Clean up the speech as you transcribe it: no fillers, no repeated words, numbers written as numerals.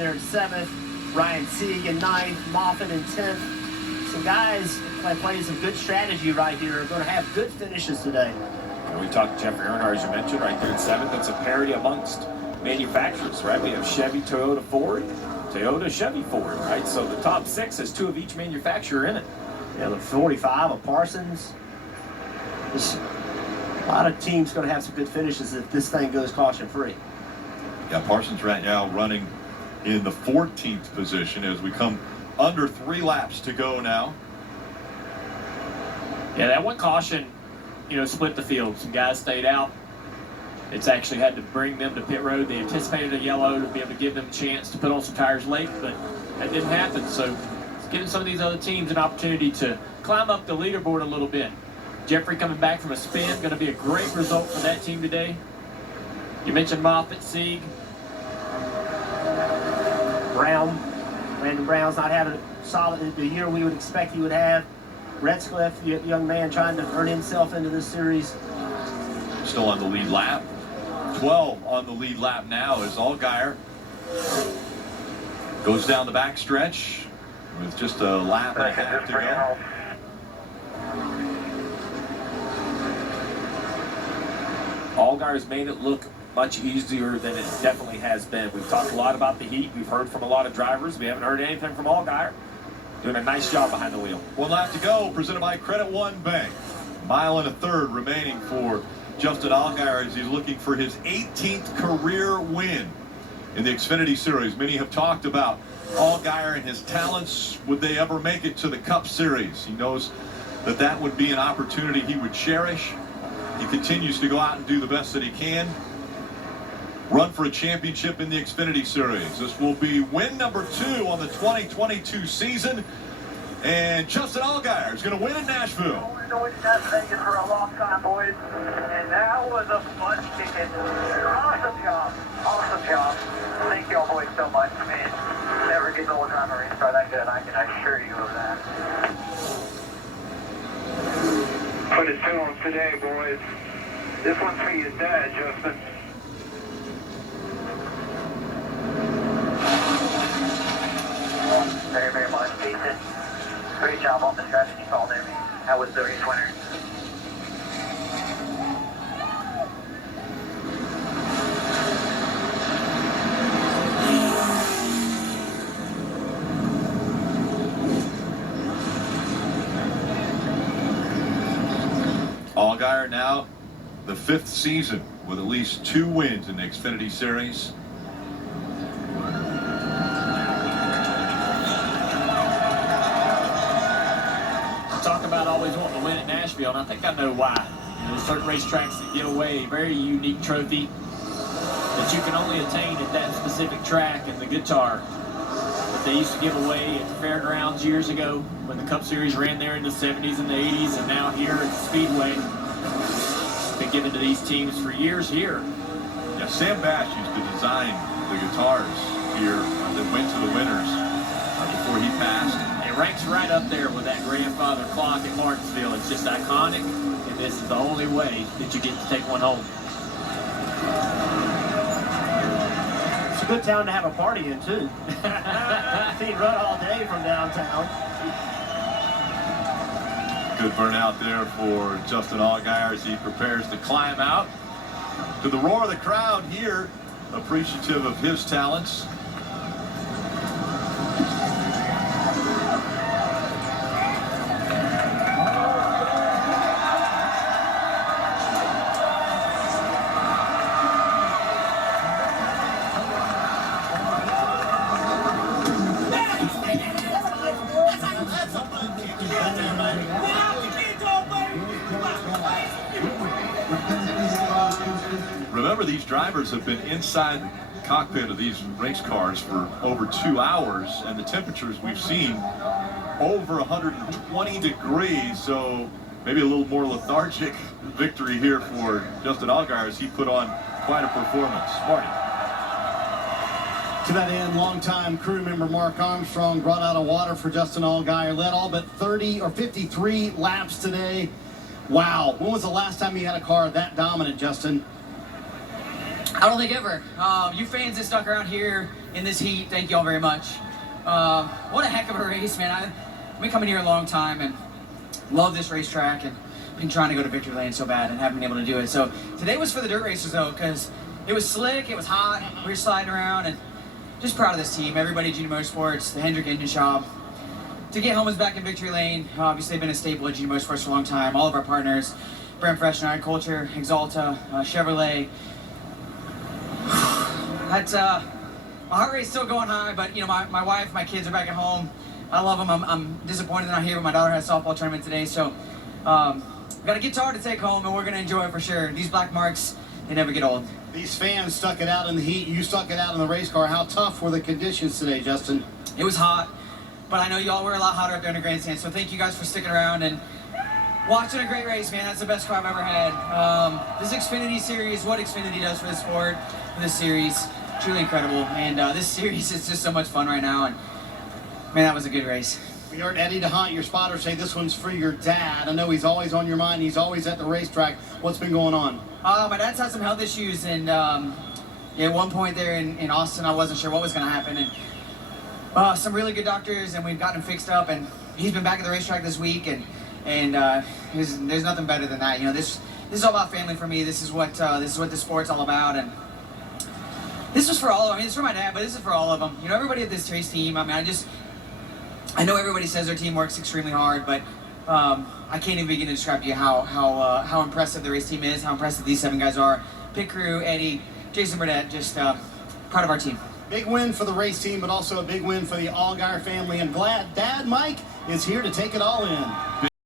there in 7th, Ryan Sieg in 9th, Moffitt in 10th. Some guys playing some good strategy right here are going to have good finishes today. And we talked to Jeffrey Earnhardt, as you mentioned, right there in 7th. That's a parity amongst manufacturers, right? We have Chevy, Toyota, Ford, Toyota, Chevy, Ford, right? So the top 6 has 2 of each manufacturer in it. Yeah, the 45 of Parsons. A lot of teams going to have some good finishes if this thing goes caution-free. Yeah, Parsons right now running in the 14th position as we come under 3 laps to go now. Yeah, that one caution, split the field. Some guys stayed out. It's actually had to bring them to pit road. They anticipated a yellow to be able to give them a chance to put on some tires late, but that didn't happen. So it's giving some of these other teams an opportunity to climb up the leaderboard a little bit. Jeffrey coming back from a spin, going to be a great result for that team today. You mentioned Moffitt, Sieg. Brandon Brown's not having a solid the year we would expect he would have. Retzcliffe, the young man trying to earn himself into this series. Still on the lead lap. 12 on the lead lap now as Allgaier goes down the back stretch with just a lap and a half to go. Allgaier's made it look much easier than it definitely has been. We've talked a lot about the heat. We've heard from a lot of drivers. We haven't heard anything from Allgaier. Doing a nice job behind the wheel. 1 lap to go, presented by Credit One Bank. 1 1/3 remaining for Justin Allgaier as he's looking for his 18th career win in the Xfinity Series. Many have talked about Allgaier and his talents. Would they ever make it to the Cup Series? He knows that that would be an opportunity he would cherish. He continues to go out and do the best that he can. Run for a championship in the Xfinity Series. This will be win number 2 on the 2022 season. And Justin Allgaier is going to win in Nashville. We're going to Vegas for a long time, boys. And that was a fun ticket. Awesome job. Awesome job. Thank you all boys so much, man. Never get old time a race car that good. I can assure you of that. Put it to them today, boys. This one's for your dad, Justin. Very, very much, Jason. Great job on the strategy call there, man. That was the race winner. Allgaier now the 5th season with at least 2 wins in the Xfinity Series. Talk about always wanting to win at Nashville, and I think I know why. There's certain racetracks that give away a very unique trophy that you can only attain at that specific track, and the guitar that they used to give away at the fairgrounds years ago when the Cup Series ran there in the 70s and the 80s, and now here at the Speedway. It's been given to these teams for years here. Yeah, Sam Bash used to design the guitars here that went to the winners before he passed. It ranks right up there with that grandfather clock at Martinsville. It's just iconic, and this is the only way that you get to take one home. It's a good town to have a party in, too. You run all day from downtown. Good burnout there for Justin Allgaier as he prepares to climb out. To the roar of the crowd here, appreciative of his talents. Remember, these drivers have been inside the cockpit of these race cars for over 2 hours, and the temperatures we've seen over 120 degrees, so maybe a little more lethargic victory here for Justin Allgaier as he put on quite a performance. Marty. To that end, longtime crew member Mark Armstrong brought out a water for Justin Allgaier, led all but 30 or 53 laps today. Wow, when was the last time you had a car that dominant, Justin? I don't think ever. You fans that stuck around here in this heat. Thank you all very much. What a heck of a race, man. I've been coming here a long time and love this racetrack and been trying to go to Victory Lane so bad and haven't been able to do it. So today was for the dirt racers though, because it was slick, it was hot, we were sliding around, and just proud of this team. Everybody at Genie Motorsports, the Hendrick Engine Shop. To get home is back in Victory Lane. Obviously, they've been a staple at Genie Motorsports for a long time. All of our partners, Brand Fresh and Iron Culture, Exalta, Chevrolet. That's my heart rate's still going high, but you know, my wife, my kids are back at home. I love them. I'm disappointed they're not here, but my daughter has a softball tournament today, so we've got a guitar to take home, and we're gonna enjoy it for sure. These black marks, they never get old. These fans stuck it out in the heat. You stuck it out in the race car. How tough were the conditions today, Justin? It was hot, but I know y'all were a lot hotter up there in the grandstand, so thank you guys for sticking around and watching a great race, man. That's the best car I've ever had. This Xfinity series, what Xfinity does for the sport, for this series, truly incredible. And this series is just so much fun right now, and man, that was a good race. We heard Eddie DeHunt, your spotter, say this one's for your dad. I know he's always on your mind. He's always at the racetrack. What's been going on? My dad's had some health issues, and yeah, at one point there in Austin, I wasn't sure what was going to happen. And some really good doctors, and we've gotten him fixed up, and he's been back at the racetrack this week, and there's nothing better than that. You know, this is all about family for me. This is what the sport's all about, and this was for all of them. I mean, it's for my dad, but this is for all of them. You know, everybody at this race team. I mean, I know everybody says their team works extremely hard, but I can't even begin to describe to you how impressive the race team is, how impressive these 7 guys are. Pit crew, Eddie, Jason Burdett, just proud of our team. Big win for the race team, but also a big win for the Allgaier family. And glad Dad Mike is here to take it all in.